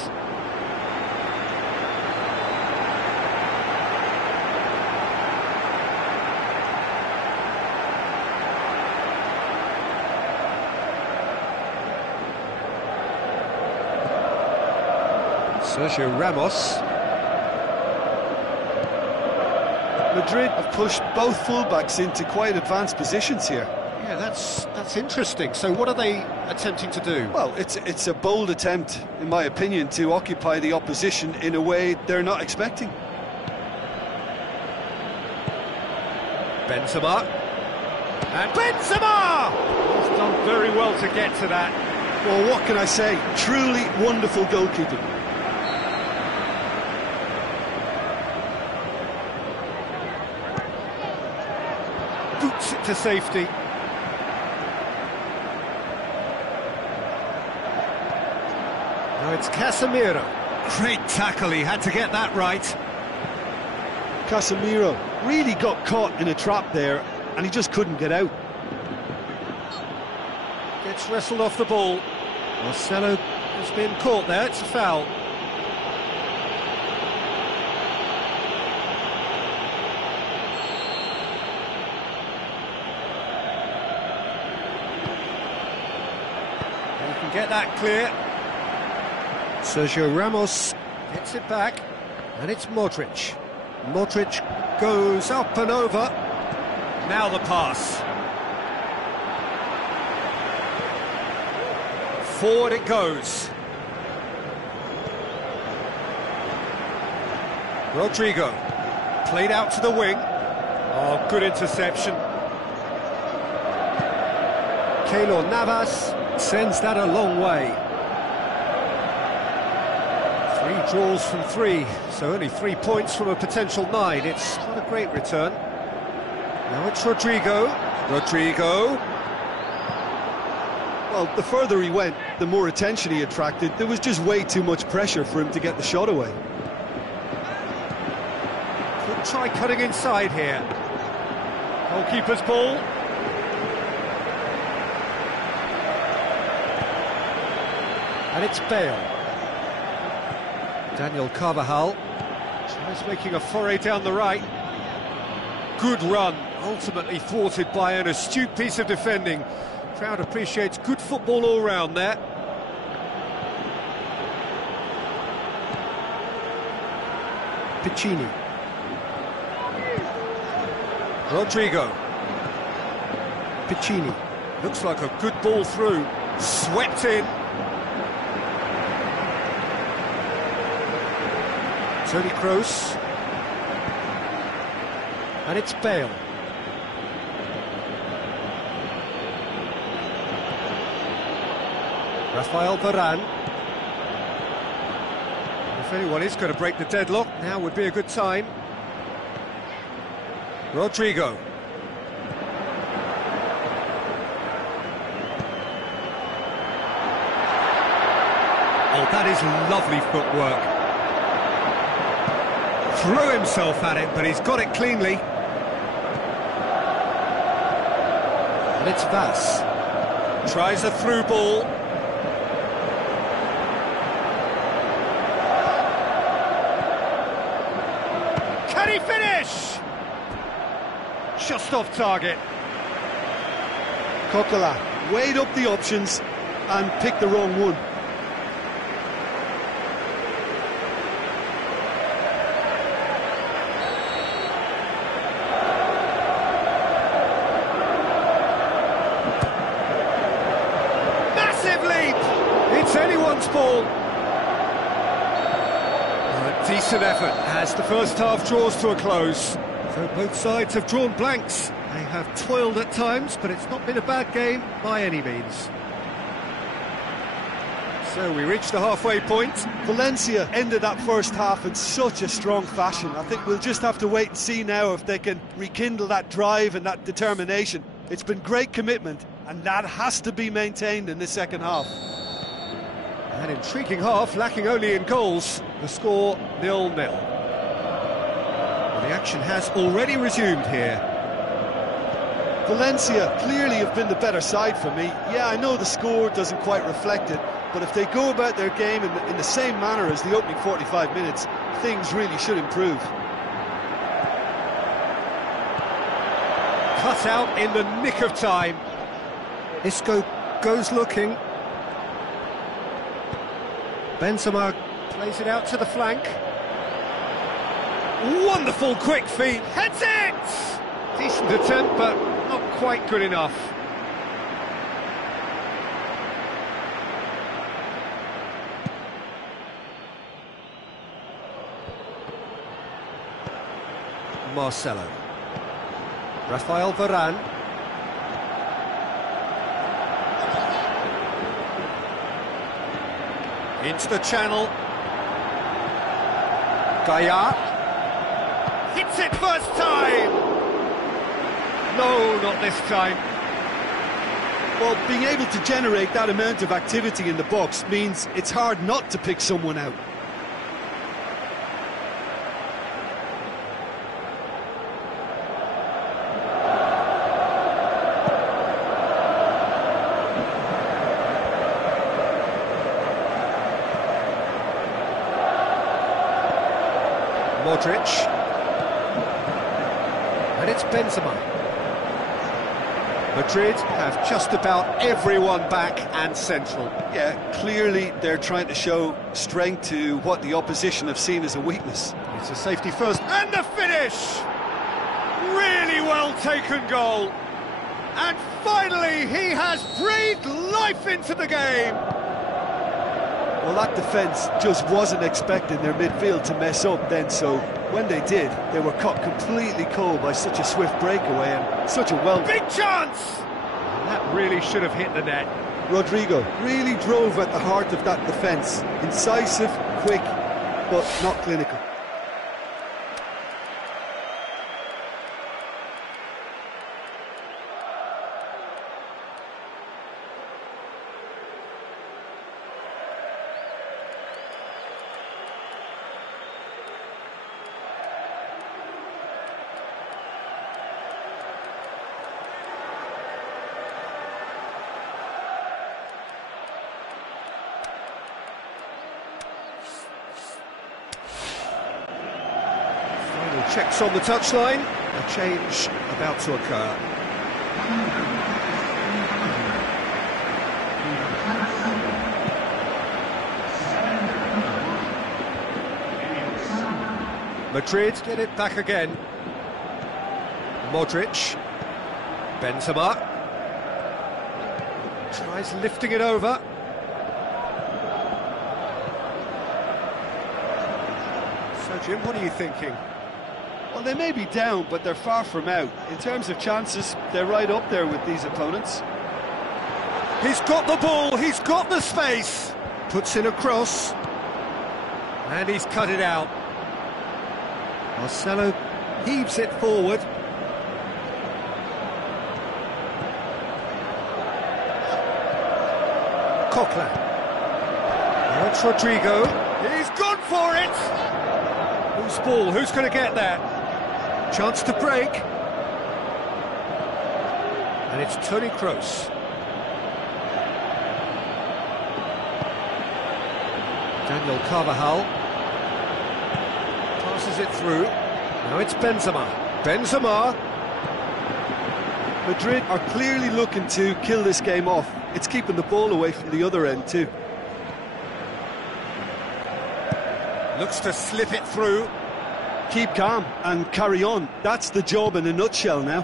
Sergio Ramos. Madrid have pushed both fullbacks into quite advanced positions here. Yeah, that's interesting. So what are they attempting to do? Well, it's a bold attempt, in my opinion, to occupy the opposition in a way they're not expecting. Benzema. And Benzema! He's done very well to get to that. Well, what can I say? Truly wonderful goalkeeping. Boots it to safety. Now it's Casemiro. Great tackle, he had to get that right. Casemiro really got caught in a trap there, and he just couldn't get out. Gets wrestled off the ball. Marcelo has been caught there, it's a foul. You can get that clear. Sergio Ramos gets it back, and it's Modric. Modric goes up and over. Now the pass. Forward it goes. Rodrigo, played out to the wing. Oh, good interception. Keylor Navas sends that a long way. 3 draws from 3, so only 3 points from a potential 9. It's not a great return. Now it's Rodrigo. Rodrigo. Well, the further he went, the more attention he attracted. There was just way too much pressure for him to get the shot away. Could try cutting inside here. Goalkeeper's ball. And it's Bale. Daniel Carvajal tries making a foray down the right. Good run, ultimately thwarted by an astute piece of defending. Crowd appreciates good football all round there. Piccini. Rodrigo. Piccini. Looks like a good ball through. Swept in. Toni Kroos. And it's Bale. Rafael Varane. If anyone is going to break the deadlock, now would be a good time. Rodrigo. Oh, that is lovely footwork. Threw himself at it, but he's got it cleanly. And it's Vass. Tries a through ball. Can he finish? Just off target. Coquelin weighed up the options and picked the wrong one. It's anyone's ball. A decent effort as the first half draws to a close. So both sides have drawn blanks. They have toiled at times, but it's not been a bad game by any means. So we reach the halfway point. Valencia ended that first half in such a strong fashion. I think we'll just have to wait and see now if they can rekindle that drive and that determination. It's been great commitment, and that has to be maintained in the second half. An intriguing half, lacking only in goals. The score 0-0. The action has already resumed here. Valencia clearly have been the better side for me. Yeah, I know the score doesn't quite reflect it, but if they go about their game in the same manner as the opening 45 minutes, things really should improve. Cut out in the nick of time. Isco goes looking. Benzema plays it out to the flank. Wonderful quick feet, heads it! Decent attempt, but not quite good enough. Marcelo. Rafael Varane. Into the channel. Gaia. Hits it first time! No, not this time. Well, being able to generate that amount of activity in the box means it's hard not to pick someone out. Modric. And it's Benzema. Madrid have just about everyone back and central. Yeah, clearly they're trying to show strength to what the opposition have seen as a weakness. It's a safety first, and the finish! Really well taken goal. And finally, he has breathed life into the game. Well, that defence just wasn't expecting their midfield to mess up then, so when they did, they were caught completely cold by such a swift breakaway and such a Big chance! That really should have hit the net. Rodrigo really drove at the heart of that defence. Incisive, quick, but not clinical. Checks on the touchline, a change about to occur. Madrid get it back again. Modric. Benzema. Tries lifting it over. So Jim, what are you thinking? Well, they may be down, but they're far from out. In terms of chances, they're right up there with these opponents. He's got the ball, he's got the space. Puts in a cross. And he's cut it out. Marcelo heaves it forward. Coquelin. Now it's Rodrigo. He's gone for it! Whose ball? Who's going to get there? Chance to break. And it's Toni Kroos. Daniel Carvajal. Passes it through. Now it's Benzema. Benzema. Madrid are clearly looking to kill this game off. It's keeping the ball away from the other end too. Looks to slip it through. Keep calm and carry on. That's the job in a nutshell now.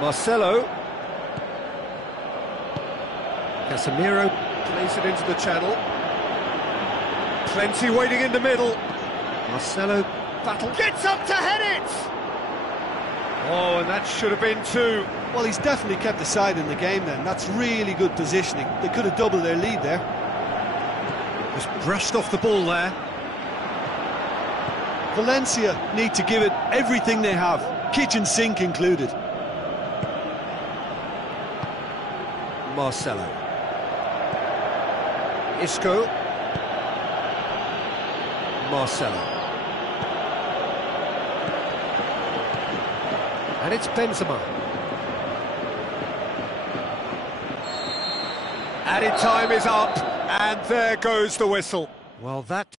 Marcelo. Casemiro plays it into the channel. Plenty waiting in the middle. Marcelo battle. Gets up to head it! Oh, and that should have been two. Well, he's definitely kept the side in the game then. That's really good positioning. They could have doubled their lead there. Just brushed off the ball there. Valencia need to give it everything they have, kitchen sink included. Marcelo. Isco. Marcelo. And it's Benzema. Added time is up, and there goes the whistle. Well, that